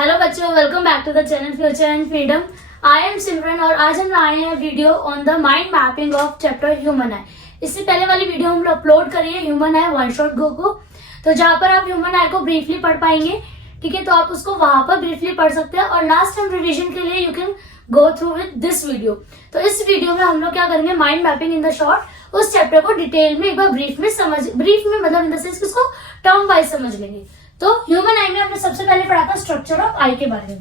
Hello बच्चों, welcome back to the channel future and freedom. I am Simran और आज हम आए हैं video on the mind mapping of chapter human eye. इससे पहले वाली वीडियो हम अपलोड करी है human eye one shot go को, तो जहाँ पर आप ह्यूमन आई को ब्रीफली पढ़ पाएंगे। ठीक है, तो आप उसको वहां पर ब्रीफली पढ़ सकते हैं और लास्ट टाइम रिविजन के लिए you can go through with this video. तो इस वीडियो में हम लोग क्या करेंगे, mind mapping in the short, उस चैप्टर को डिटेल में एक बार ब्रीफ में मतलब इन द सेंस इसको टर्म वाइज समझ लेंगे। तो ह्यूमन आई में हमने सबसे पहले पढ़ा था स्ट्रक्चर ऑफ आई के बारे में।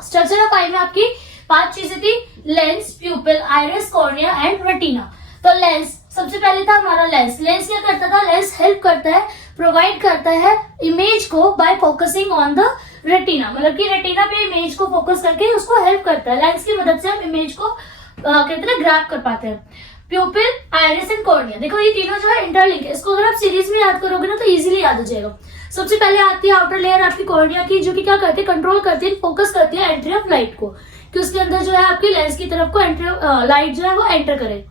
स्ट्रक्चर ऑफ आई में आपकी 5 चीजें थी, lens, प्यूपिल, iris, cornea and retina. तो लेंस सबसे पहले था हमारा लेंस। लेंस क्या करता था? लेंस हेल्प करता है, प्रोवाइड करता है इमेज को bye focusing on the retina, मतलब कि रेटिना पे इमेज को फोकस करके उसको हेल्प करता है। लेंस की मदद से हम इमेज को कहते हैं ग्रैब कर पाते हैं। प्यूपिल, आइरिस एंड कॉर्निया, देखो ये तीनों जो है इंटरलिंक है। इसको अगर आप सीरीज में याद करोगे ना तो इजीली याद हो जाएगा। सबसे पहले आती है आउटर लेयर आपकी कॉर्निया की, जो कि क्या करती है, कंट्रोल करती है, फोकस करती है एंट्री ऑफ लाइट को, कि उसके अंदर जो है आपकी लेंस की तरफ को एंट्री लाइट जो है वो एंटर करे।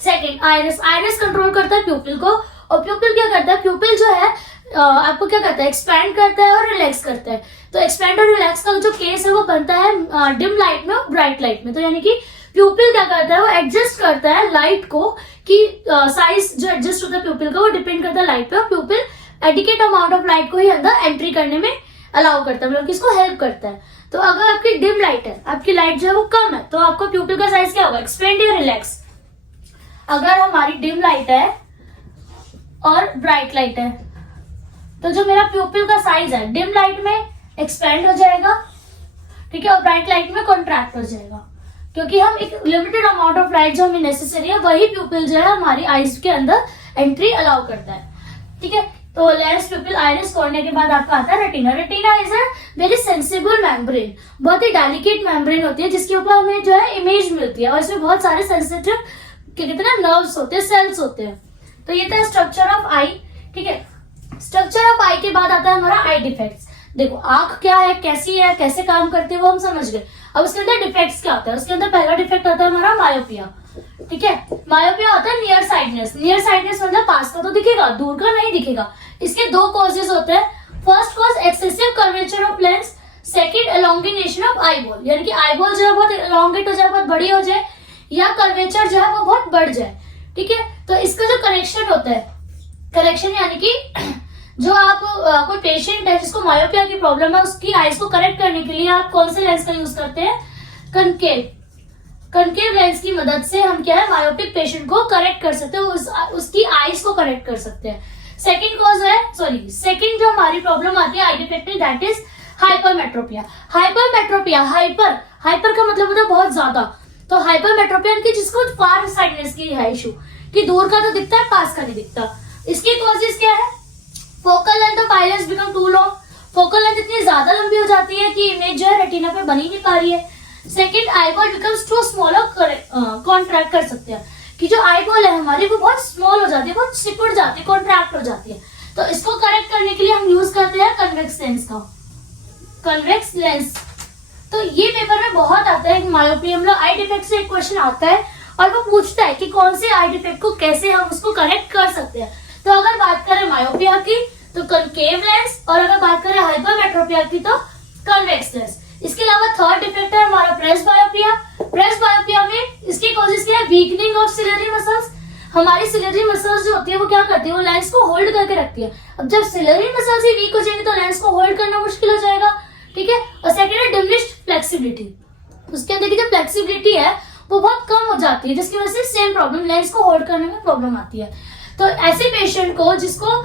सेकंड आइरिस, आइरिस कंट्रोल करता है प्यूपिल को, और प्यूपिल क्या करता है, प्यूपिल जो है आपको क्या करता है, एक्सपैंड करता है और रिलैक्स करता है। तो एक्सपैंड और रिलैक्स का जो केस है वो बनता है डिम लाइट में और ब्राइट लाइट में। तो यानी कि प्यूपिल क्या करता है, वो एडजस्ट करता है लाइट को, कि साइज जो एडजस्ट होता है प्यूपिल का वो डिपेंड करता है लाइट पे, और प्यूपिल एडिकेट अमाउंट ऑफ लाइट को ही अंदर एंट्री करने में अलाउ करता है, मतलब कि इसको हेल्प करता है। तो अगर आपकी डिम लाइट है, आपकी लाइट जो है वो कम है, तो आपको प्यूपिल का साइज क्या होगा, एक्सपेंड या रिलैक्स। अगर हमारी डिम लाइट है और ब्राइट लाइट है, तो जो मेरा प्यूपिल का साइज है डिम लाइट में एक्सपेंड हो जाएगा, ठीक है, और ब्राइट लाइट में कॉन्ट्रैक्ट हो जाएगा, क्योंकि हम एक लिमिटेड अमाउंट ऑफ लाइट जो हमें नेसेसरी है वही प्यूपिल जो है हमारी आईज के अंदर एंट्री अलाउ करता है। ठीक है, तो लेंस, प्यूपिल, आइरिस, कॉर्निया के बाद आपका आता है retina. Retina is a very sensible membrane, बहुत ही डेलिकेट मेम्ब्रेन होती है, जिसके ऊपर हमें जो है इमेज मिलती है, और इसमें बहुत सारे सेंसिटिव कितने नर्व्स होते हैं, सेल्स होते हैं। तो ये था स्ट्रक्चर ऑफ आई। ठीक है, स्ट्रक्चर ऑफ आई के बाद आता है हमारा आई डिफेक्ट्स। देखो आंख क्या है, कैसी है, कैसे काम करती है वो हम समझ गए। अब उसके अंदर डिफेक्ट्स क्या होता है, उसके अंदर पहला डिफेक्ट आता है हमारा मायोपिया। ठीक है, मायोपिया होता है नियर साइडनेस। नियर साइडनेस मतलब पास का तो दिखेगा, दूर का नहीं दिखेगा। इसके 2 कॉजेज होते हैं। First cause excessive curvature of lens, second elongation of eyeball, यानी कि आईबॉल जो है बहुत एलोंगेट हो जाए, बहुत बड़ी हो जाए, या कर्वेचर जो है वो बहुत बढ़ जाए। ठीक है, तो इसका जो करेक्शन होता है, करेक्शन यानी कि जो आप कोई पेशेंट है जिसको मायोपिया की प्रॉब्लम है, उसकी आईज को करेक्ट करने के लिए आप कौन से लेंस का यूज करते हैं, कनकेव लेंस की मदद से हम क्या है मायोपिक पेशेंट को करेक्ट कर सकते हैं, उसकी आईज को करेक्ट कर सकते हैं। सेकंड कॉज है, सेकंड जो हमारी प्रॉब्लम आती है आई डिफेक्ट में, that is hypermetropia. Hypermetropia, hyper का मतलब होता है बहुत ज्यादा, तो हाइपरमेट्रोपिया की जिसको फार साइडनेस की है इशू, कि दूर का तो दिखता है, पास का नहीं दिखता। इसके कॉजेज क्या है, focal length of eyelets become too long, focal length इतनी ज्यादा लंबी हो जाती है कि इमेज जो है रेटिना पे बनी नहीं पा रही है। Second, eyeball becomes too smaller, contract कर सकते हैं, कि जो आईबॉल है हमारी वो बहुत स्मॉल हो जाती है, बहुत सिकुड़ जाती है, कॉन्ट्रैक्ट हो जाती है। तो इसको करेक्ट करने के लिए हम यूज करते हैं कन्वेक्स लेंस का, कन्वेक्स लेंस। तो ये पेपर में बहुत आता है, मायोपिया मतलब आई डिफेक्ट से एक क्वेश्चन आता है और वो पूछता है कि कौन से आई डिफेक्ट को कैसे हम उसको करेक्ट कर सकते हैं। तो अगर बात करें मायोपिया की तो कनकेव लेंस, और अगर बात करें हाइपरमेट्रोपिया की तो कन्वेक्स लेंस। इसके अलावा थर्ड डिफेक्ट है हमारा प्रेस बायोपिया। प्रेस बायोपिया में इसकी कॉजेज क्या है, वीकनिंग ऑफ सिलेरी मसल्स। हमारी सिलेरी मसल्स जो होती है वो क्या करती है, वो लेंस को होल्ड करके रखती है। अब जब सिलेरी मसल्स ही वीक हो जाएंगे तो लेंस को होल्ड करना मुश्किल हो जाएगा। ठीक है, और सेकेंड है डिमिनिश्ड फ्लेक्सिबिलिटी, उसके अंदर की जो फ्लेक्सिबिलिटी है वो बहुत कम हो जाती है, जिसकी वजह से सेम प्रॉब्लम, लेंस को होल्ड करने में प्रॉब्लम आती है। तो ऐसे पेशेंट को जिसको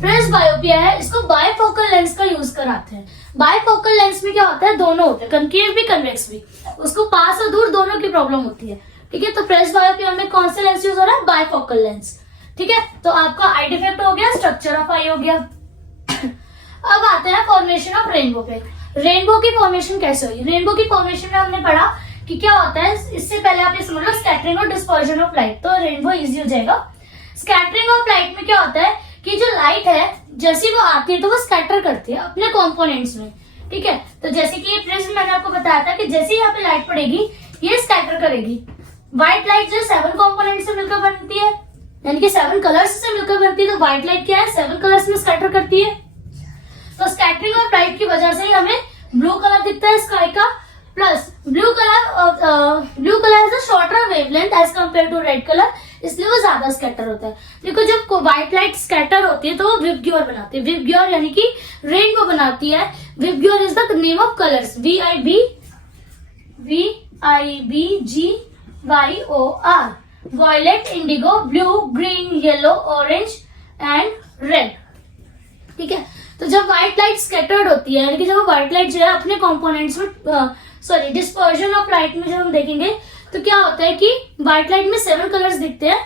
प्रेस बायोपिया है, इसको बायफोकल लेंस का यूज कराते हैं। बायफोकल लेंस में क्या होता है, दोनों होते हैं, कनकेव भी कन्वेक्स भी, उसको पास और दूर दोनों की प्रॉब्लम होती है। ठीक है, तो प्रेस बायोपिया में कौन सा लेंस यूज हो रहा है, बायफोकल लेंस। ठीक है, तो आपका आई डिफेक्ट हो गया, स्ट्रक्चर ऑफ आई हो गया। अब आते हैं फॉर्मेशन ऑफ रेनबो पे। रेनबो की फॉर्मेशन कैसे हुई, रेनबो की फॉर्मेशन में हमने पढ़ा कि क्या होता है, इससे पहले आप ये समझ लो स्कैटरिंग और डिस्पर्जन ऑफ लाइट, तो रेनबो इजी हो जाएगा। स्कैटरिंग ऑफ लाइट में क्या होता है कि जो लाइट है जैसी वो आती है तो वो स्कैटर करती है अपने कंपोनेंट्स में। ठीक है, तो जैसे कि ये प्रिज्म मैंने आपको बताया था कि जैसे यहाँ पे लाइट पड़ेगी ये स्कैटर करेगी। व्हाइट लाइट जो 7 कंपोनेंट से मिलकर बनती है, यानी कि 7 कलर्स से मिलकर बनती है, तो व्हाइट लाइट क्या है, 7 कलर्स में स्कैटर करती है। तो स्कैटरिंग ऑफ लाइट की वजह से ही हमें ब्लू कलर दिखता है स्काई का, plus blue colour is a shorter wavelength as compare to red colour, इसलिए वो ज्यादा स्कैटर होता है। देखो जब व्हाइट लाइट स्कैटर होती है तो वो विबग्योर बनाती है, विबग्योर यानी कि रेनबो बनाती है। VIBGYOR is the name of colours, VIBGYOR, violet, indigo, blue, green, yellow, orange and red. ठीक है, तो जब व्हाइट लाइट स्कैटर्ड होती है यानी कि जब व्हाइट लाइट जो है अपने कंपोनेंट्स में डिस्पर्जन ऑफ लाइट में जब हम देखेंगे तो क्या होता है कि व्हाइट लाइट में 7 कलर्स दिखते हैं।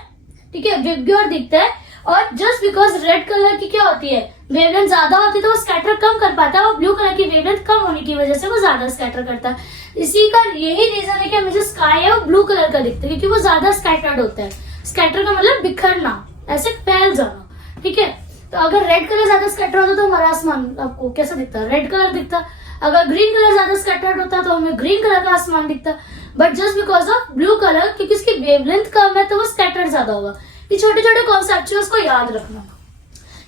ठीक है, विबग्योर दिखता है, और जस्ट बिकॉज रेड कलर की क्या होती है वेवलेंथ ज्यादा होती है तो वो स्कैटर कम कर पाता है, और ब्लू कलर की वेवलेंथ कम होने की वजह से वो ज्यादा स्कैटर करता है। इसी का यही रीजन है कि हमें जो स्काई है वो ब्लू कलर का दिखता है, क्योंकि वो ज्यादा स्कैटर्ड होता है। स्कैटर का मतलब बिखरना, ऐसे फैल जाना। ठीक है, तो अगर रेड कलर ज्यादा स्कैटर होता तो हमारा आसमान आपको कैसा दिखता है, रेड कलर दिखता। अगर ग्रीन कलर ज्यादा स्कैटर्ड होता तो हमें ग्रीन कलर का आसमान दिखता। But just because of blue colour, क्योंकि इसकी वेवलेंथ कम है तो वो स्कैटर ज्यादा होगा। ये छोटे छोटे कॉन्सेप्ट को याद रखना।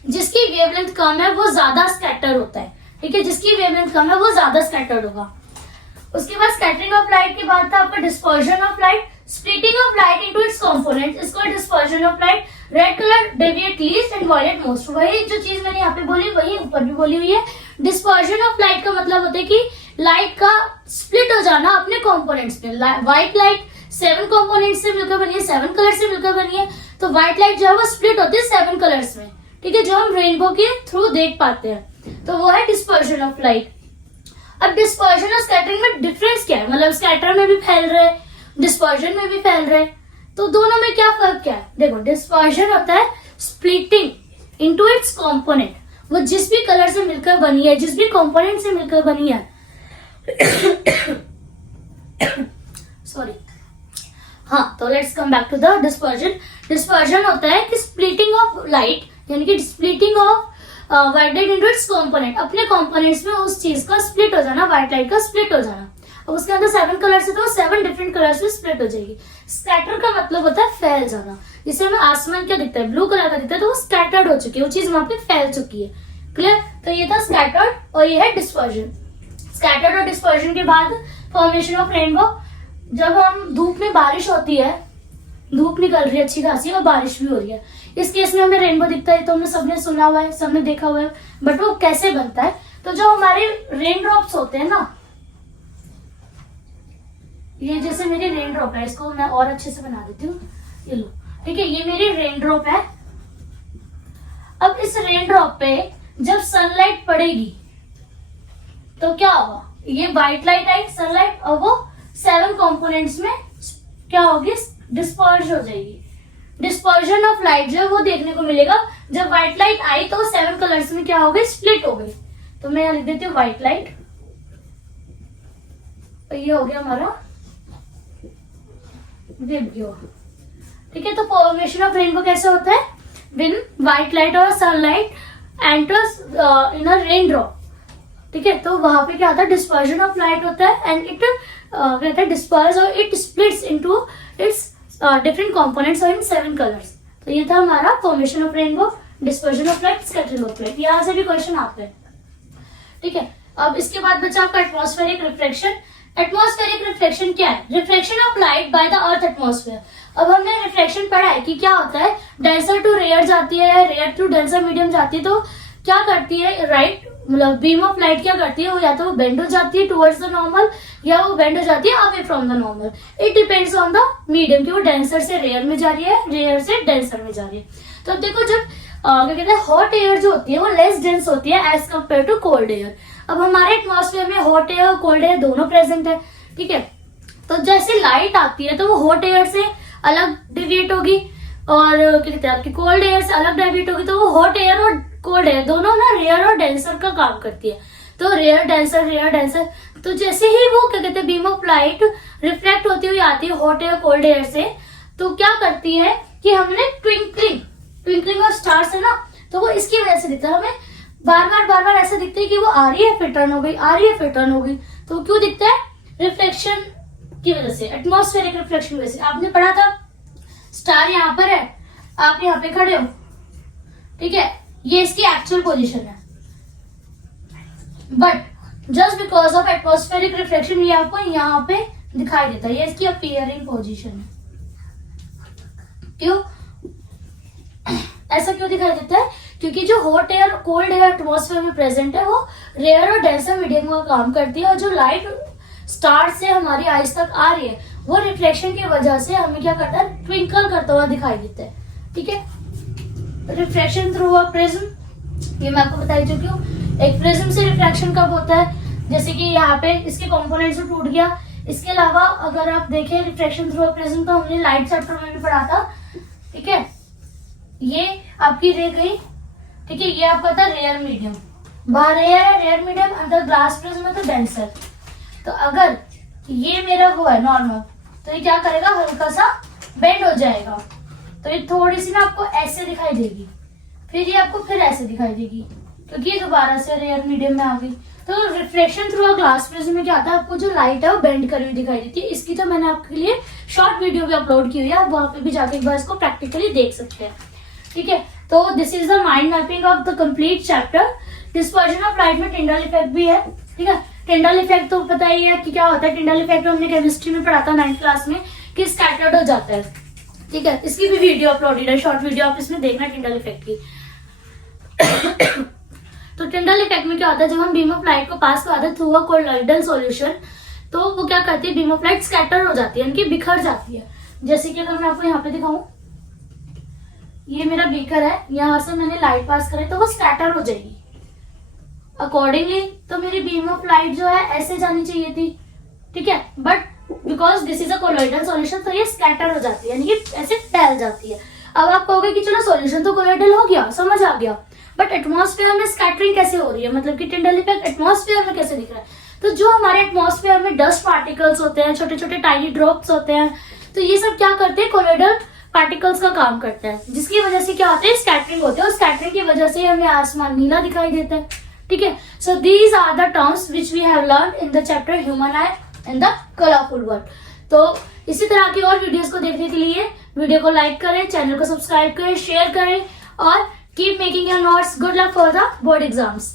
जिसकी वेवलेंथ कम है वो ज्यादा स्कैटर होता है। ठीक है, जिसकी वेवलेंथ कम है वो ज्यादा स्कैटर्ड होगा। उसके बाद स्कैटरिंग ऑफ लाइट के बाद था आपका dispersion of light, splitting of light into its components, इसको dispersion of light. Red colour deviate least and violet most, वही जो चीज मैंने यहाँ पे बोली वही ऊपर भी बोली हुई है। डिस्पर्जन ऑफ लाइट का मतलब होता है कि लाइट का स्प्लिट हो जाना अपने कंपोनेंट्स में। व्हाइट लाइट 7 कंपोनेंट्स से मिलकर बनी है, 7 कलर से मिलकर बनी है, तो व्हाइट लाइट जो है वो स्प्लिट होती है 7 कलर्स में। ठीक है, जो हम रेनबो के थ्रू देख पाते हैं, तो वो है डिस्पर्जन ऑफ लाइट। अब डिस्पर्जन और स्कैटरिंग में डिफरेंस क्या है, मतलब स्कैटर में भी फैल रहे, डिस्पर्जन में भी फैल रहे, तो दोनों में क्या फर्क क्या है। देखो, डिस्पर्जन होता है स्प्लिटिंग इनटू इट्स कंपोनेंट, वो जिस भी कलर से मिलकर बनी है, जिस भी कंपोनेंट से मिलकर बनी है सॉरी, हाँ, तो let's come back to the dispersion. Dispersion होता है कि स्प्लिटिंग ऑफ लाइट, यानी कि splitting of white light into its component, अपने कंपोनेंट्स में उस चीज का स्प्लिट हो जाना, व्हाइट लाइट का स्प्लिट हो जाना। अब उसके अंदर 7 कलर्स है तो 7 डिफरेंट कलर्स में स्प्लिट हो जाएगी। स्कैटर का मतलब होता है फैल जाना। जिससे हमें आसमान क्या दिखता है, ब्लू कलर का दिखता है, तो वो स्कैटर्ड हो चुकी है, वो चीज वहां पे फैल चुकी है। क्लियर, तो ये था स्कैटर्ड और ये है डिस्पर्जन। स्कैटर्ड और डिस्पर्जन के बाद फॉर्मेशन ऑफ रेनबो। जब हम धूप में बारिश होती है, धूप निकल रही है अच्छी खासी और बारिश भी हो रही है, इस केस में हमें रेनबो दिखता है, तो हमने सबने सुना हुआ है, सबने देखा हुआ है। बट वो कैसे बनता है, तो जो हमारे रेन ड्रॉप्स होते हैं ना, ये जैसे मेरी रेन ड्रॉप है, इसको मैं और अच्छे से बना देती हूँ, ये लो। ठीक है, ये मेरी रेन ड्रॉप है। अब इस रेन ड्रॉप पे जब सनलाइट पड़ेगी तो क्या होगा, ये व्हाइट लाइट आई सनलाइट, और वो 7 कंपोनेंट्स में क्या होगी, डिस्पर्ज हो जाएगी। डिस्पर्जन ऑफ लाइट जो है वो देखने को मिलेगा। जब व्हाइट लाइट आई तो 7 कलर्स में क्या हो गई, स्प्लिट हो गई। तो मैं लिख देती हूँ व्हाइट लाइट, और ये हो गया हमारा विबग्योर। ठीक है, तो फॉर्मेशन ऑफ रेनबो कैसे होता है, व्हेन व्हाइट लाइट और sunlight enters in a rain drop. ठीक है, तो वहां पे क्या होता है, डिस्पर्जन ऑफ लाइट होता है, एंड इट कहता है डिस्पर्स और it splits into its different components और इन 7 कलर्स। तो ये था हमारा formation of rainbow, dispersion of light, scattering of light. यहाँ से भी क्वेश्चन आते हैं। ठीक है, अब इसके बाद बचा आपका एटमॉस्फेरिक रिफ्लेक्शन। एटमॉस्फेरिक रिफ्लेक्शन क्या है, reflection of light by the earth atmosphere. अब हमने रिफ्लेक्शन पढ़ा है कि क्या होता है, डेंसर टू रेयर जाती है, रेयर टू डेंसर मीडियम जाती है, तो क्या करती है, राइट मतलब बीम ऑफ लाइट क्या करती है, वो या तो वो बेंड हो जाती है टुवर्ड्स द नॉर्मल, या वो बेंड हो जाती है away from the normal. It depends on the medium कि वो डेंसर से रेयर में जा रही है, रेयर से डेंसर में जा रही है। तो अब देखो, जब क्या कहते हैं, हॉट एयर जो होती है वो लेस डेंस होती है as compare to cold air. अब हमारे एटमॉस्फेयर में हॉट एयर और कोल्ड एयर दोनों प्रेजेंट है। ठीक है, तो जैसे लाइट आती है तो वो हॉट एयर से अलग डेविएट होगी, और क्या कहते हैं आपकी कोल्ड एयर से अलग डेविएट होगी। तो वो हॉट एयर और कोल्ड एयर दोनों ना रेयर और डेंसर का काम करती है। तो रेयर डेंसर, तो जैसे ही वो क्या कहते हैं बीम ऑफ लाइट रिफ्लेक्ट होती हुई आती है हॉट एयर कोल्ड एयर से, तो क्या करती है कि हमने ट्विंकलिंग और स्टार्स है ना, तो वो इसकी वजह से दिखता है। हमें बार बार ऐसा दिखता है कि वो आ रही है फिर टर्न हो गई, आ रही है फिर टर्न हो गई। तो क्यों दिखता है, रिफ्लेक्शन की वजह से, एटमॉस्फेरिक रिफ्लेक्शन की वजह से। आपने पढ़ा था स्टार यहाँ पर है, आप यहाँ पे खड़े हो, ठीक है, ये इसकी एक्चुअल पोजीशन है, but just because of atmospheric reflection ये आपको यहाँ पे दिखाई देता है, ये इसकी अपीयरिंग पोजीशन है। क्यों ऐसा क्यों दिखाई देता है? क्योंकि जो hot air cold air atmosphere में प्रेजेंट है वो रेयर और डेंसर मीडियम का काम करती है, और जो लाइट स्टार से हमारी आइज तक आ रही है वो रिफ्लेक्शन की वजह से हमें क्या करता है, ट्विंकल करता हुआ दिखाई देता है। ठीक है, रिफ्लेक्शन थ्रू अ प्रिज्म, ये मैं आपको बता ही चुकी हूँ। एक प्रिज्म से रिफ्लेक्शन कब होता है, जैसे कि यहाँ पे इसके कंपोनेंट्स टूट गया। इसके अलावा अगर आप देखें रिफ्लेक्शन थ्रू अ प्रिज्म तो हमने लाइट चैप्टर में भी पढ़ा था। ठीक है, ये आपकी रे गई। ठीक है, ये आपका था रेयर मीडियम, बाहर रेयर मीडियम, अंदर ग्लास प्रिज्म है तो डेंसर। तो अगर ये मेरा वो है नॉर्मल, तो ये क्या करेगा, हल्का सा बेंड हो जाएगा, तो ये थोड़ी सी ना आपको ऐसे दिखाई देगी, फिर ये आपको फिर ऐसे दिखाई देगी, क्योंकि ये दोबारा से रेयर मीडियम में आ गई। तो reflection through a glass prism में क्या आता है, आपको जो लाइट है वो बेंड करी हुई दिखाई देती है। इसकी तो मैंने आपके लिए शॉर्ट वीडियो भी अपलोड की हुई है, आप वहां पे भी जाके एक बार इसको प्रैक्टिकली देख सकते हैं। ठीक है, तो this is the mind mapping of the complete chapter. Dispersion of light में टिंडल इफेक्ट भी है। ठीक है, टिंडल इफेक्ट तो पता ही है कि क्या होता है। टिंडल इफेक्ट हमने केमिस्ट्री में पढ़ा था 9th क्लास में कि स्कैटर्ड हो जाता है। ठीक है, इसकी भी वीडियो अपलोडेड है, शॉर्ट वीडियो, आप इसमें देखना टिंडल इफेक्ट की। तो टिंडल इफेक्ट में क्या होता है, जब हम बीम ऑफ लाइट को पास कराते हैं थ्रू अ कोलॉइडल सॉल्यूशन, तो वो क्या करती है, बीम ऑफ लाइट स्कैटर हो जाती है, यानी कि बिखर जाती है। जैसे कि अगर मैं आपको यहाँ पे दिखाऊं, ये मेरा बीकर है, यहाँ से मैंने लाइट पास करे तो वो स्कैटर हो जाएगी अकॉर्डिंगली। तो मेरी बीम ऑफ लाइट जो है ऐसे जानी चाहिए थी। ठीक है, but because this is a colloidal solution तो ये स्कैटर हो जाती है, यानी कि ऐसे फैल जाती है। अब आप कहोगे कि चलो सॉल्यूशन तो कोलॉइडल हो गया, समझ आ गया, बट एटमॉस्फेयर में स्कैटरिंग कैसे हो रही है, मतलब कि टिंडल इफेक्ट एटमॉस्फेयर में कैसे दिख रहा है। तो जो हमारे एटमॉस्फेयर में डस्ट पार्टिकल्स होते हैं, छोटे छोटे टाइनी ड्रॉप्स होते हैं, तो ये सब क्या करते हैं, कोलॉइडल पार्टिकल्स का काम करता है, जिसकी वजह से क्या होता है, स्कैटरिंग होती है, और स्कैटरिंग की वजह से हमें आसमान नीला दिखाई देता है। ठीक है, so these are the terms which we have learn in the chapter human eye in the colourful world. तो इसी तरह की और वीडियोस को देखने के लिए वीडियो को लाइक करें, चैनल को सब्सक्राइब करें, शेयर करें, और keep making your notes. Good luck for the board exams.